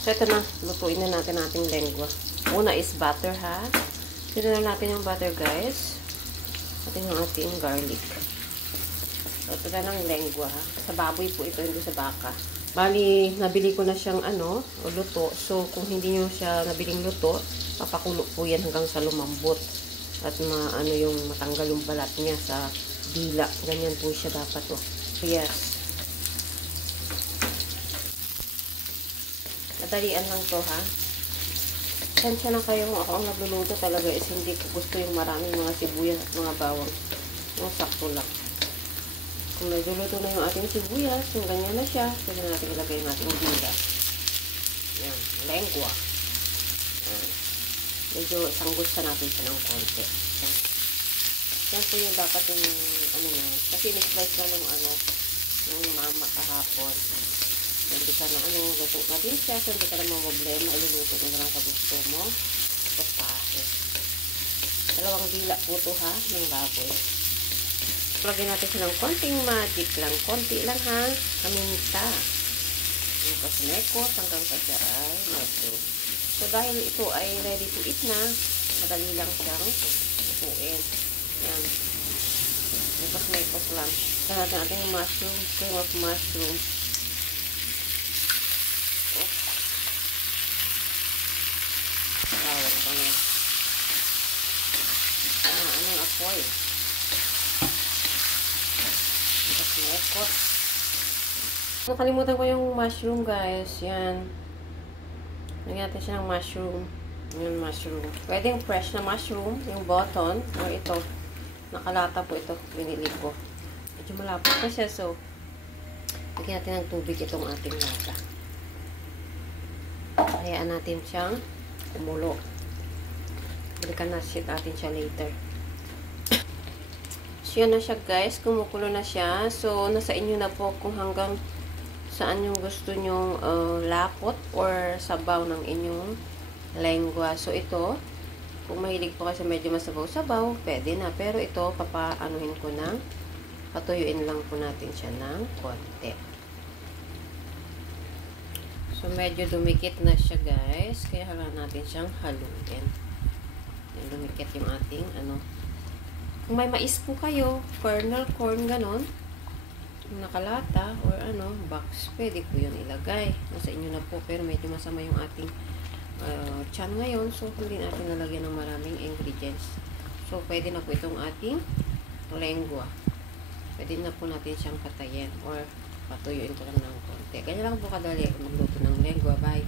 So, ito na. Lutuin na natin ating lengua. Una is butter, ha? Dito na natin yung butter, guys. Atin yung ating garlic. So, ito na ng lengua, ha? Sa baboy po ito, hindi sa baka. Bali, nabili ko na siyang luto. So, kung hindi nyo siya nabiling luto, papakulo po yan hanggang sa lumambot. At yung matanggal yung balat niya sa dila. Ganyan po siya dapat, oh. Yes. Madalian lang to, ha. Sensya na kayo ako ang nagluluto talaga is hindi ko gusto yung maraming mga sibuyas at mga bawang. Yung sakto lang. Kung nagluluto na yung ating sibuyas, yung ganyan na siya, pwede natin ilagay yung ating dila. Yan, lengua. Yan. Medyo sanggutsa natin siya ng konti. Yan. Yan po yung dapat yung niya. Kasi in-slice na ng mama kahapon. Hindi ka na luto na din siya. So, hindi ka na problema. Iluluto mo na lang sa gusto mo. Patahe. 2 dila po ito, ha, ng baboy. Lagyan natin siya ng konting magic lang. Konti lang, ha. Kaminta. Yung kosmekos hanggang sa siya ay medyo. So, dahil ito ay ready to eat na, madali lang siyang lutuin. Yan. Yung kosmekos lang. Saan natin yung mushroom, cream of mushroom. Bawang pa nga. Anong apoy? Tapos mekos. Nakalimutan ko yung mushroom, guys. Yan. Lagyan natin siya ng mushroom. Yung mushroom. Pwede yung fresh na mushroom. Yung button. O ito. Nakalata po ito. Binili ko. Medyo malapot pa siya. So, lagyan natin ng tubig itong ating lata. Hayaan natin siyang kumulo. Balikan natin siya later. So, yan na siya, guys. Kumukulo na siya. So, nasa inyo na po kung hanggang saan yung gusto nyong lapot or sabaw ng inyong lengua. So, ito, kung mahilig po kasi medyo masabaw-sabaw, pwede na. Pero ito, papaanuhin ko ng patuyuin lang po natin siya ng konti. So, medyo dumikit na siya, guys. Kaya halaan natin siyang haluin. Yan, dumikit yung ating, Kung may mais po kayo, kernel corn, ganon, nakalata, or box, pwede po yun ilagay. Nasa inyo na po, pero medyo masama yung ating tiyan ngayon. So, hindi natin nalagyan ng maraming ingredients. So, pwede na po itong ating lengua. Pwede na po natin siyang patayin, or patuyuin ko lang ng konti. Ganyan lang po kadali magluto ng lengua. Bye!